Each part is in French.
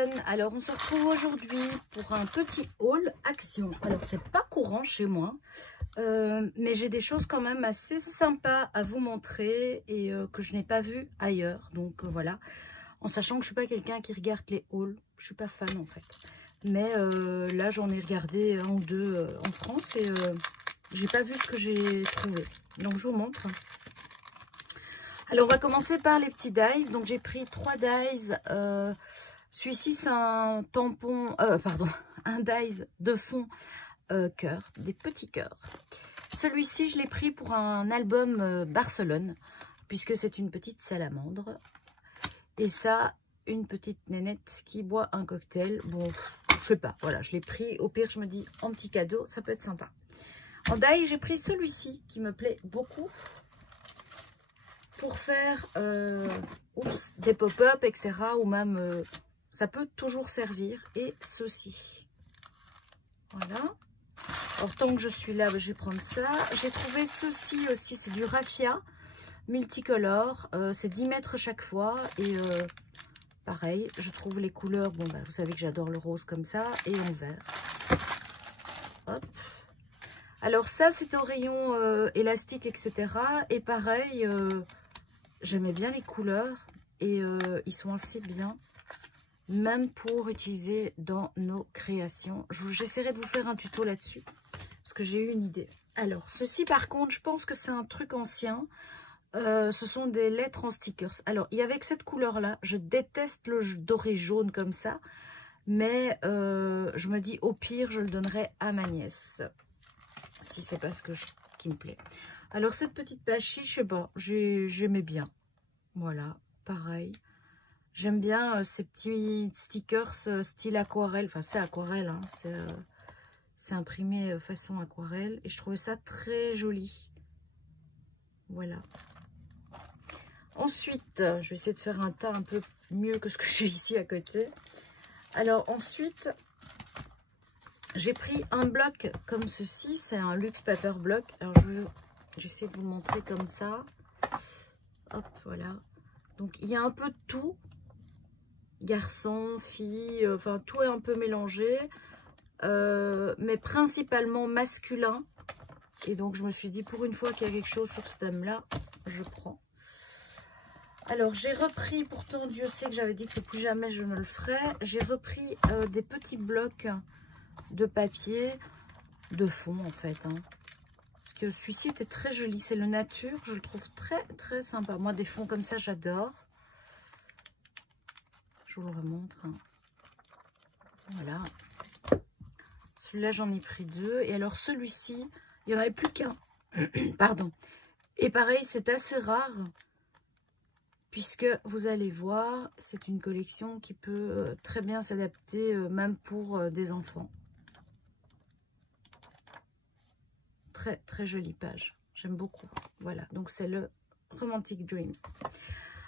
personnes, alors on se retrouve aujourd'hui pour un petit haul action. Alors c'est pas courant chez moi, mais j'ai des choses quand même assez sympas à vous montrer et que je n'ai pas vu ailleurs. Donc voilà, en sachant que je suis pas quelqu'un qui regarde les hauls, je suis pas fan en fait. Mais là j'en ai regardé un ou deux en France et j'ai pas vu ce que j'ai trouvé. Donc je vous montre. Alors, on va commencer par les petits dies. Donc, j'ai pris 3 dies. Celui-ci, c'est un tampon, un dies de fond cœur, des petits cœurs. Celui-ci, je l'ai pris pour un album Barcelone, puisque c'est une petite salamandre. Et ça, une petite nénette qui boit un cocktail. Bon, je sais pas, voilà, je l'ai pris. Au pire, je me dis, en petit cadeau, ça peut être sympa. En die, j'ai pris celui-ci, qui me plaît beaucoup. Pour faire des pop-up, etc. Ou même, ça peut toujours servir. Et ceci. Voilà. Alors, tant que je suis là, je vais prendre ça. J'ai trouvé ceci aussi. C'est du raffia multicolore. C'est 10 mètres chaque fois. Et pareil, je trouve les couleurs. Bon, bah, vous savez que j'adore le rose comme ça. Et en vert. Hop. Alors, ça, c'est au rayon élastique, etc. Et pareil... j'aimais bien les couleurs et ils sont assez bien, même pour utiliser dans nos créations. J'essaierai de vous faire un tuto là-dessus, parce que j'ai eu une idée. Alors, ceci par contre, je pense que c'est un truc ancien. Ce sont des lettres en stickers. Alors, il y avait que cette couleur-là. Je déteste le doré jaune comme ça. Mais je me dis, au pire, je le donnerai à ma nièce. Si c'est pas ce qui me plaît. Alors, cette petite page-ci, je sais pas, j'aimais bien. Voilà, pareil. J'aime bien ces petits stickers style aquarelle. Enfin, c'est aquarelle, hein, c'est imprimé façon aquarelle. Et je trouvais ça très joli. Voilà. Ensuite, je vais essayer de faire un tas un peu mieux que ce que j'ai ici à côté. Alors, ensuite... j'ai pris un bloc comme ceci, c'est un luxe paper block. Alors j'essaie de vous le montrer comme ça. Hop, voilà. Donc il y a un peu de tout. Garçon, fille, enfin tout est un peu mélangé. Mais principalement masculin. Et donc je me suis dit, pour une fois qu'il y a quelque chose sur ce thème-là, je prends. Alors j'ai repris, pourtant Dieu sait que j'avais dit que plus jamais je ne le ferais. J'ai repris des petits blocs de papier de fond en fait, hein. Parce que celui-ci était très joli, c'est le nature, je le trouve très très sympa. Moi des fonds comme ça j'adore. Je vous le remontre, hein. Voilà, celui-là j'en ai pris 2 et alors celui-ci il n'y en avait plus qu'un. Pardon. Et pareil, c'est assez rare puisque vous allez voir, c'est une collection qui peut très bien s'adapter même pour des enfants. Très très jolie page, j'aime beaucoup. Voilà, donc c'est le Romantic Dreams.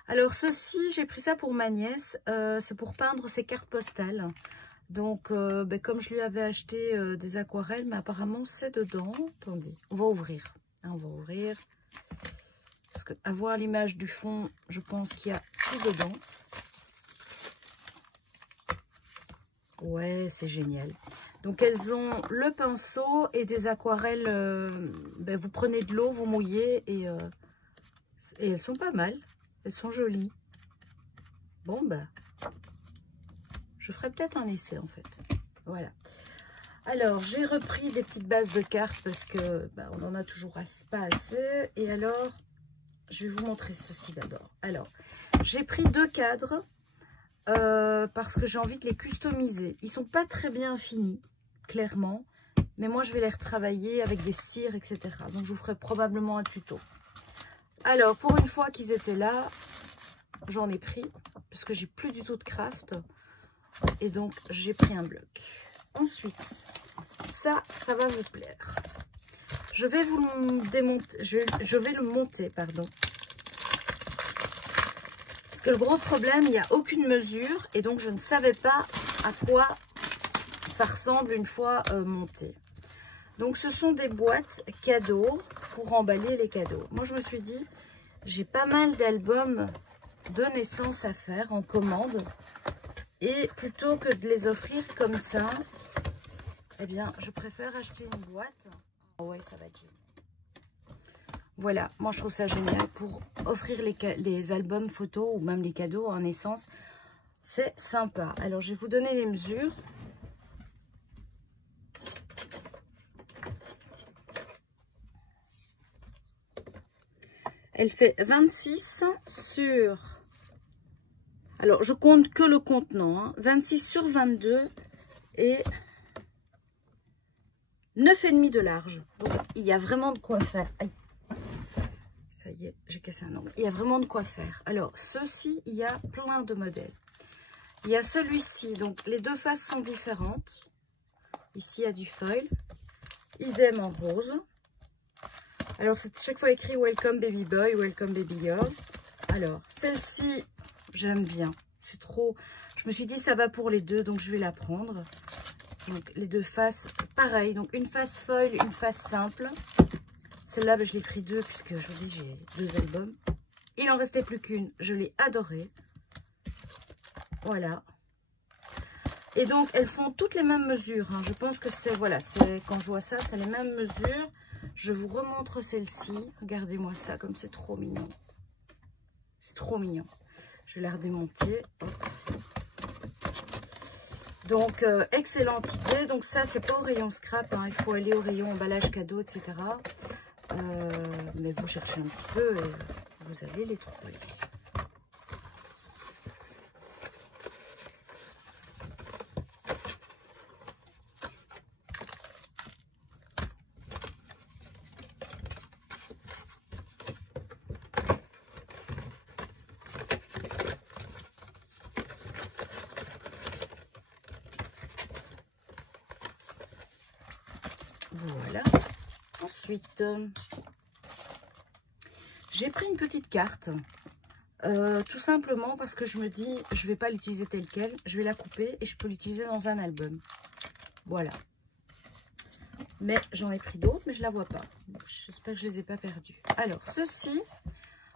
Alors ceci, j'ai pris ça pour ma nièce, c'est pour peindre ses cartes postales. Donc comme je lui avais acheté des aquarelles, mais apparemment c'est dedans. Attendez, on va ouvrir, hein, on va ouvrir. Parce que à voir l'image du fond, je pense qu'il y a tout dedans. Ouais, c'est génial. Donc, elles ont le pinceau et des aquarelles. Vous prenez de l'eau, vous mouillez et elles sont pas mal. Elles sont jolies. Bon, je ferai peut-être un essai en fait. Voilà. Alors, j'ai repris des petites bases de cartes parce que on n'en a toujours pas assez. Et alors, je vais vous montrer ceci d'abord. Alors, j'ai pris 2 cadres. Parce que j'ai envie de les customiser. Ils sont pas très bien finis, clairement, mais moi je vais les retravailler avec des cires, etc. Donc je vous ferai probablement un tuto. Alors pour une fois qu'ils étaient là, j'en ai pris parce que j'ai plus du tout de craft et donc j'ai pris un bloc. Ensuite, ça va vous plaire. Je vais vous le démonter, je vais le monter, pardon. Que le gros problème, il n'y a aucune mesure et donc je ne savais pas à quoi ça ressemble une fois monté. Donc ce sont des boîtes cadeaux pour emballer les cadeaux. Moi je me suis dit, j'ai pas mal d'albums de naissance à faire en commande Et plutôt que de les offrir comme ça, eh bien, je préfère acheter une boîte. Oh ouais, ça va être génial. Voilà, moi je trouve ça génial pour offrir les albums photos ou même les cadeaux en essence. C'est sympa. Alors, je vais vous donner les mesures. Elle fait 26 sur... Alors, je compte que le contenant. Hein, 26 sur 22 et 9,5 de large. Donc, il y a vraiment de quoi faire. Aïe. Ça y est, j'ai cassé un angle. Il y a vraiment de quoi faire. Alors, ceci, il y a plein de modèles. Il y a celui-ci. Donc, les deux faces sont différentes. Ici, il y a du foil. Idem en rose. Alors, c'est chaque fois écrit Welcome Baby Boy, Welcome Baby Girls. Alors, celle-ci, j'aime bien. C'est trop... Je me suis dit, ça va pour les deux, donc je vais la prendre. Donc, les deux faces, pareil. Donc, une face foil, une face simple. Celle-là, ben, je l'ai pris deux, puisque je vous dis, j'ai deux albums. Il en restait plus qu'une. Je l'ai adorée. Voilà. Et donc, elles font toutes les mêmes mesures. Hein. Je pense que c'est... Voilà, quand je vois ça, c'est les mêmes mesures. Je vous remontre celle-ci. Regardez-moi ça, comme c'est trop mignon. C'est trop mignon. Je vais la redémonter. Donc, excellente idée. Donc, ça, c'est pas au rayon scrap. Hein. Il faut aller au rayon emballage cadeau, etc. Mais vous cherchez un petit peu et vous allez les trouver. Voilà. Ensuite, j'ai pris une petite carte. Tout simplement parce que je me dis, je vais pas l'utiliser telle quelle. Je vais la couper et je peux l'utiliser dans un album. Voilà. Mais j'en ai pris d'autres, mais je la vois pas. J'espère que je les ai pas perdus. Alors, ceci,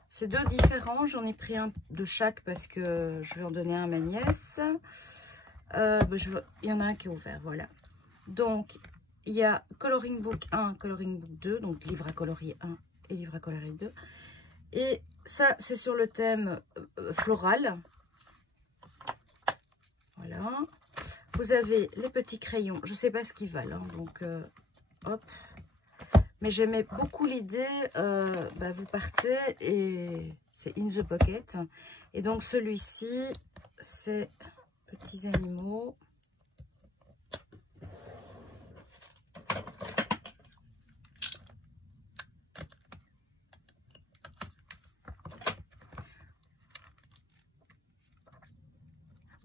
c'est deux différents. J'en ai pris un de chaque parce que je vais en donner un à ma nièce. Il y en a un qui est ouvert, voilà. Donc, il y a Coloring Book 1, Coloring Book 2, donc livre à colorier 1 et livre à colorier 2. Et ça, c'est sur le thème floral. Voilà. Vous avez les petits crayons. Je ne sais pas ce qu'ils valent, hein, donc hop. Mais j'aimais beaucoup l'idée, vous partez et c'est in the pocket. Et donc celui-ci, c'est petits animaux.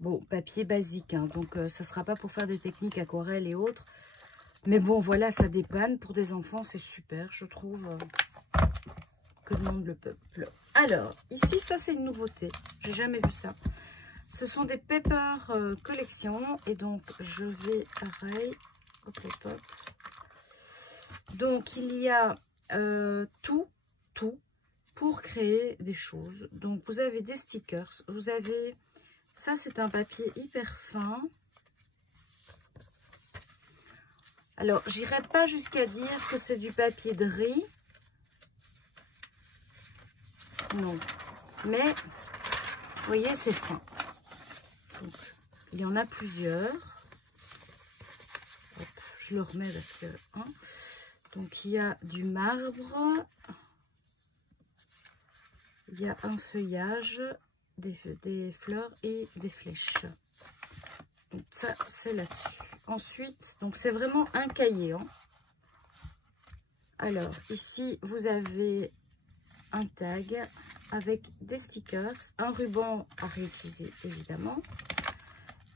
Bon, papier basique, hein, donc ça ne sera pas pour faire des techniques aquarelles et autres. Mais bon, voilà, ça dépanne. Pour des enfants, c'est super, je trouve. Que demande le peuple? Alors, ici, ça, c'est une nouveauté. J'ai jamais vu ça. Ce sont des Paper Collection. Et donc, je vais, pareil. Hop, hop, hop. Donc, il y a tout pour créer des choses. Donc, vous avez des stickers. Vous avez... Ça, c'est un papier hyper fin. Alors, j'irai pas jusqu'à dire que c'est du papier de riz. Non. Mais, vous voyez, c'est fin. Donc, il y en a plusieurs. Hop, je le remets parce que... Hein. Donc, il y a du marbre. Il y a un feuillage, des fleurs et des flèches. Donc, ça, c'est là-dessus. Ensuite, donc c'est vraiment un cahier. Hein. Alors, ici, vous avez un tag avec des stickers, un ruban à réutiliser, évidemment.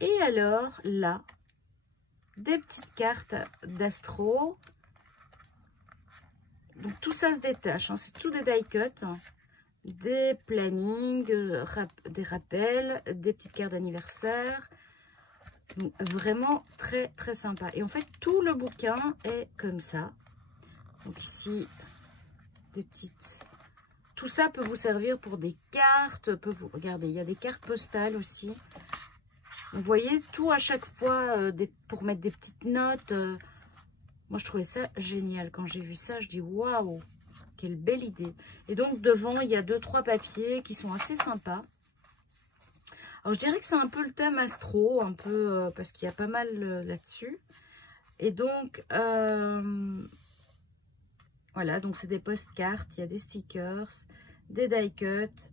Et alors, là, des petites cartes d'astro. Donc, tout ça se détache. Hein. C'est tout des die cuts. Hein. Des plannings, des rappels, des petites cartes d'anniversaire. Donc, vraiment très très sympa. Et en fait, tout le bouquin est comme ça. Donc ici, des petites... Tout ça peut vous servir pour des cartes. Regardez, il y a des cartes postales aussi. Vous voyez, tout à chaque fois, pour mettre des petites notes. Moi, je trouvais ça génial. Quand j'ai vu ça, je dis waouh, quelle belle idée. Et donc, devant, il y a 2-3 papiers qui sont assez sympas. Alors, je dirais que c'est un peu le thème astro, un peu, parce qu'il y a pas mal là-dessus. Et donc, voilà, donc c'est des postcards, il y a des stickers, des die cuts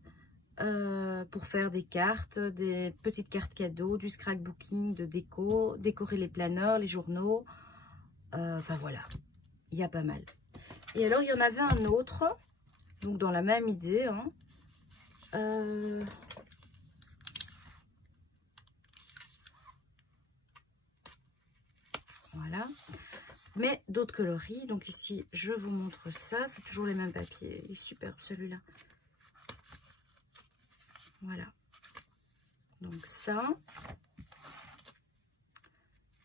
pour faire des cartes, des petites cartes cadeaux, du scrapbooking, de déco, décorer les planeurs, les journaux. Enfin voilà, il y a pas mal. Et alors, il y en avait un autre, donc dans la même idée, hein. Voilà, mais d'autres coloris. Donc ici, je vous montre ça. C'est toujours les mêmes papiers. Il est superbe celui-là. Voilà. Donc ça.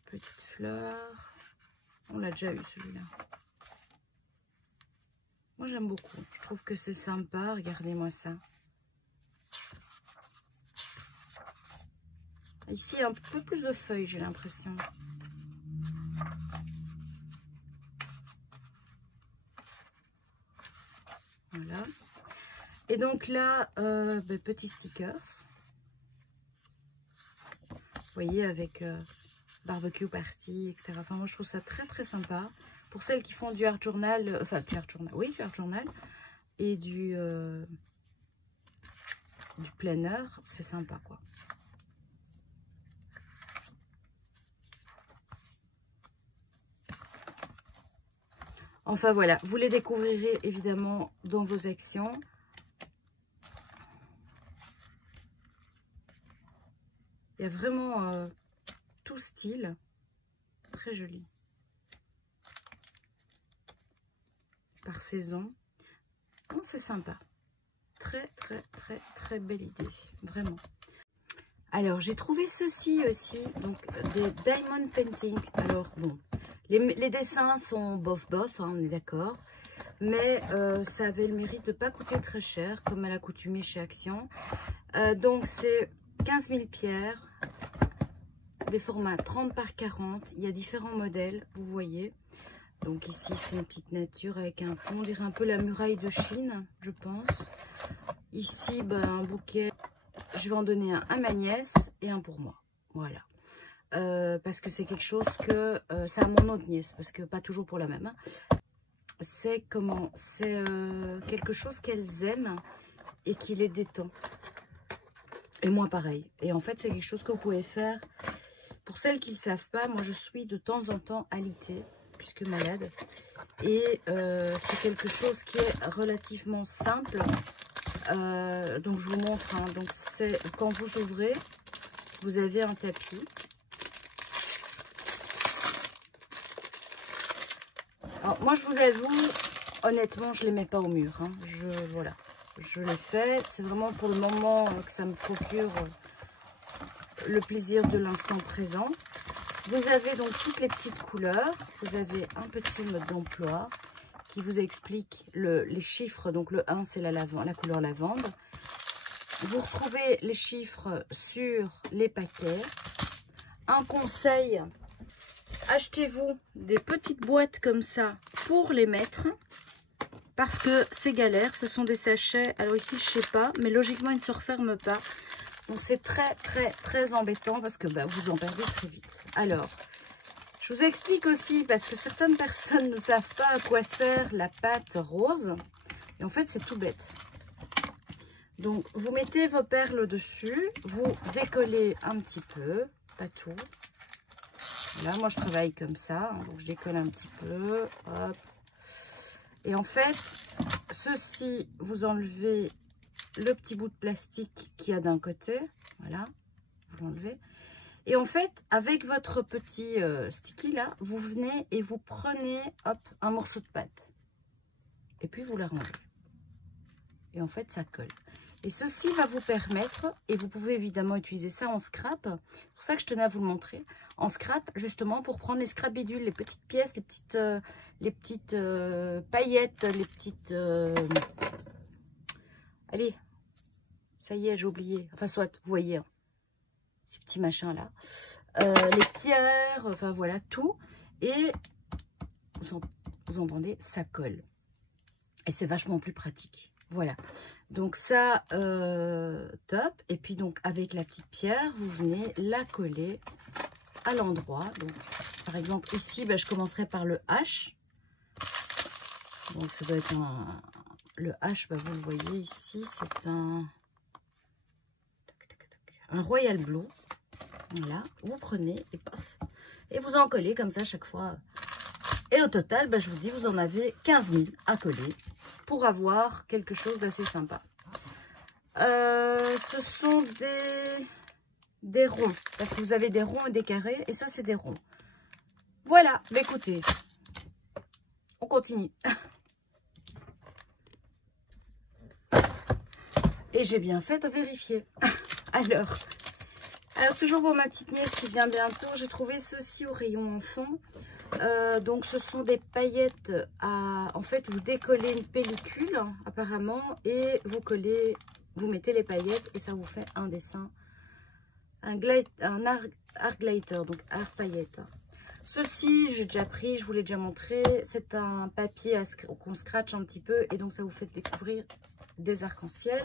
Petite fleur. On l'a déjà eu celui-là. Moi, j'aime beaucoup. Je trouve que c'est sympa. Regardez-moi ça. Ici, il y a un peu plus de feuilles, j'ai l'impression. Voilà. Et donc là, petits stickers. Vous voyez, avec barbecue party, etc. Enfin, moi, je trouve ça très, très sympa. Pour celles qui font du art journal, enfin, du art journal, oui, du art journal. Et du planner, c'est sympa, quoi. Enfin, voilà. Vous les découvrirez, évidemment, dans vos actions. Il y a vraiment tout style. Très joli. Par saison. Bon, c'est sympa. Très, très, très, très belle idée. Vraiment. Alors, j'ai trouvé ceci aussi. Donc, des diamond painting. Alors, bon, les dessins sont bof-bof, hein, on est d'accord. Mais ça avait le mérite de ne pas coûter très cher, comme à l'accoutumée chez Action. Donc, c'est 15 000 pierres. Des formats 30 par 40. Il y a différents modèles, vous voyez. Donc ici, c'est une petite nature avec un pont. On dirait un peu la muraille de Chine, je pense. Ici, un bouquet. Je vais en donner un à ma nièce et un pour moi. Voilà. Parce que c'est quelque chose que... c'est à mon autre nièce, parce que pas toujours pour la même. Hein. C'est comment? C'est quelque chose qu'elles aiment et qui les détend. Et moi, pareil. Et en fait, c'est quelque chose que vous pouvez faire... Pour celles qui ne le savent pas, moi je suis de temps en temps alitée, puisque malade. Et c'est quelque chose qui est relativement simple. Donc je vous montre. Hein. Donc c'est quand vous ouvrez, vous avez un tapis. Alors moi je vous avoue, honnêtement, je ne les mets pas au mur. Hein. Voilà, je les fais. C'est vraiment pour le moment que ça me procure... le plaisir de l'instant présent. Vous avez donc toutes les petites couleurs. Vous avez un petit mode d'emploi qui vous explique les chiffres. Donc le 1, c'est la couleur lavande. Vous retrouvez les chiffres sur les paquets. Un conseil, achetez-vous des petites boîtes comme ça pour les mettre. Parce que c'est galère, ce sont des sachets. Alors ici, je sais pas, mais logiquement, ils ne se referment pas. Donc, c'est très, très, très embêtant parce que vous en perdez très vite. Alors, je vous explique aussi parce que certaines personnes ne savent pas à quoi sert la pâte rose. Et en fait, c'est tout bête. Donc, vous mettez vos perles dessus. Vous décollez un petit peu, pas tout. Là, moi, je travaille comme ça. Hein, donc, je décolle un petit peu. Hop. Et en fait, ceci, vous enlevez... le petit bout de plastique qu'il y a d'un côté, voilà, vous l'enlevez. Et en fait, avec votre petit sticky là, vous venez et vous prenez, hop, un morceau de pâte. Et puis vous la rangez. Et en fait, ça colle. Et ceci va vous permettre, et vous pouvez évidemment utiliser ça en scrap. C'est pour ça que je tenais à vous le montrer. En scrap, justement, pour prendre les scrap bidules, les petites pièces, les petites paillettes, les petites... allez, ça y est, j'ai oublié. Enfin, soit, vous voyez. ces petits machins là. Les pierres, enfin voilà, tout. Et vous entendez, ça colle. Et c'est vachement plus pratique. Voilà. Donc ça, top. Et puis donc avec la petite pierre, vous venez la coller à l'endroit. Donc par exemple ici, je commencerai par le H. Donc ça doit être le H, vous le voyez ici, c'est un Royal Blue. Voilà, vous prenez et paf. Et vous en collez comme ça chaque fois. Et au total, je vous dis, vous en avez 15 000 à coller pour avoir quelque chose d'assez sympa. Ce sont des ronds, parce que vous avez des ronds et des carrés, et ça, c'est des ronds. Voilà, écoutez, on continue. Et j'ai bien fait de vérifier. Alors, toujours pour ma petite nièce qui vient bientôt, j'ai trouvé ceci au rayon enfant. Donc ce sont des paillettes en fait vous décollez une pellicule apparemment et vous collez, vous mettez les paillettes et ça vous fait un dessin, un art glitter, donc art paillettes. Ceci j'ai déjà pris, je vous l'ai déjà montré, c'est un papier qu'on scratch un petit peu et donc ça vous fait découvrir des arcs-en-ciel.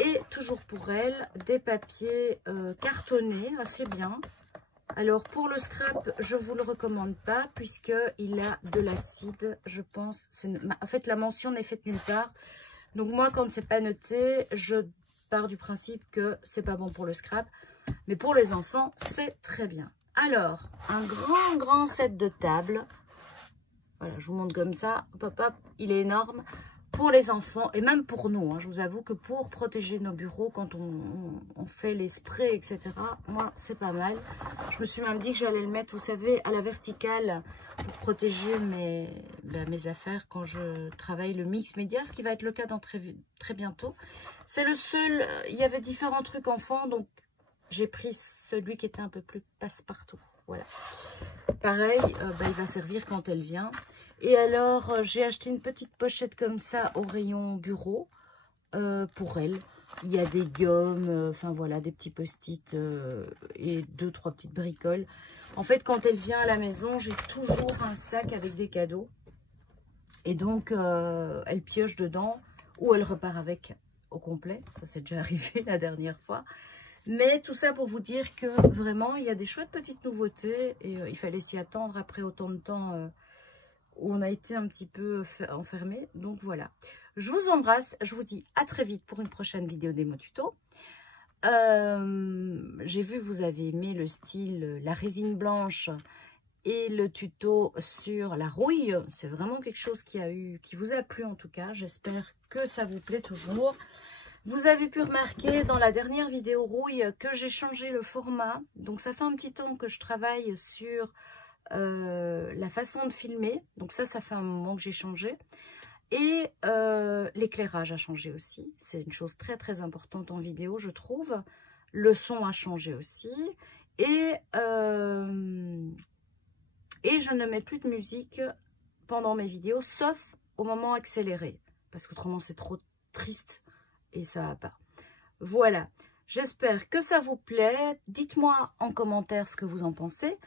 Et toujours pour elle, des papiers cartonnés, assez bien. Alors pour le scrap, je ne vous le recommande pas puisqu'il a de l'acide, je pense. En fait, la mention n'est faite nulle part. Donc moi, quand c'est pas noté, je pars du principe que c'est pas bon pour le scrap. Mais pour les enfants, c'est très bien. Alors, un grand set de table. Voilà, je vous montre comme ça. Hop, hop, il est énorme. Pour les enfants et même pour nous, hein, je vous avoue que pour protéger nos bureaux, quand on fait les sprays, etc., moi, c'est pas mal. Je me suis même dit que j'allais le mettre, vous savez, à la verticale pour protéger mes affaires quand je travaille le mix média, ce qui va être le cas dans très bientôt. C'est le seul, il y avait différents trucs enfants, donc j'ai pris celui qui était un peu plus passe-partout. Voilà. Pareil, il va servir quand elle vient. Et alors, j'ai acheté une petite pochette comme ça au rayon bureau pour elle. Il y a des gommes, enfin voilà, des petits post-it et 2-3 petites bricoles. En fait, quand elle vient à la maison, j'ai toujours un sac avec des cadeaux. Et donc, elle pioche dedans ou elle repart avec au complet. Ça, c'est déjà arrivé la dernière fois. Mais tout ça pour vous dire que vraiment, il y a des chouettes petites nouveautés. Et il fallait s'y attendre après autant de temps où on a été un petit peu enfermé. Donc voilà, je vous embrasse, je vous dis à très vite pour une prochaine vidéo démo tuto. J'ai vu vous avez aimé le style, la résine blanche et le tuto sur la rouille. C'est vraiment quelque chose qui vous a plu en tout cas. J'espère que ça vous plaît toujours. Vous avez pu remarquer dans la dernière vidéo rouille que j'ai changé le format. Donc ça fait un petit temps que je travaille sur la façon de filmer. Donc ça fait un moment que j'ai changé. Et l'éclairage a changé aussi. C'est une chose très importante en vidéo, je trouve. Le son a changé aussi. Et je ne mets plus de musique pendant mes vidéos, sauf au moment accéléré. Parce qu'autrement, c'est trop triste et ça va pas. Voilà. J'espère que ça vous plaît. Dites-moi en commentaire ce que vous en pensez.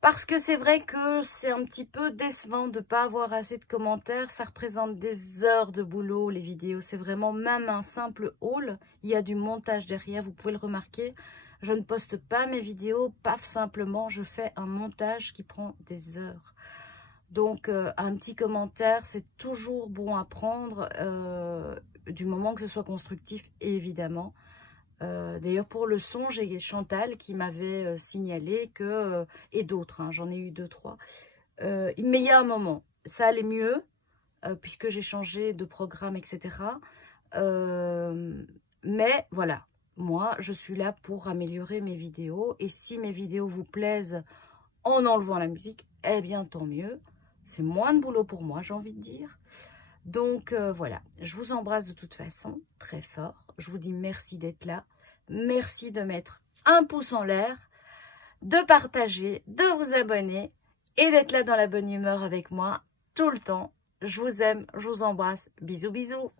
Parce que c'est vrai que c'est un petit peu décevant de ne pas avoir assez de commentaires. Ça représente des heures de boulot, les vidéos. C'est vraiment même un simple haul. Il y a du montage derrière, vous pouvez le remarquer. Je ne poste pas mes vidéos, paf, simplement. Je fais un montage qui prend des heures. Donc, un petit commentaire, c'est toujours bon à prendre, du moment que ce soit constructif, évidemment. D'ailleurs, pour le son, j'ai Chantal qui m'avait signalé que, et d'autres, hein, j'en ai eu 2-3, mais il y a un moment, ça allait mieux, puisque j'ai changé de programme, etc. Mais voilà, moi, je suis là pour améliorer mes vidéos, et si mes vidéos vous plaisent en enlevant la musique, eh bien, tant mieux. C'est moins de boulot pour moi, j'ai envie de dire. Donc, voilà, je vous embrasse de toute façon, très fort. Je vous dis merci d'être là. Merci de mettre un pouce en l'air, de partager, de vous abonner et d'être là dans la bonne humeur avec moi tout le temps. Je vous aime, je vous embrasse. Bisous, bisous.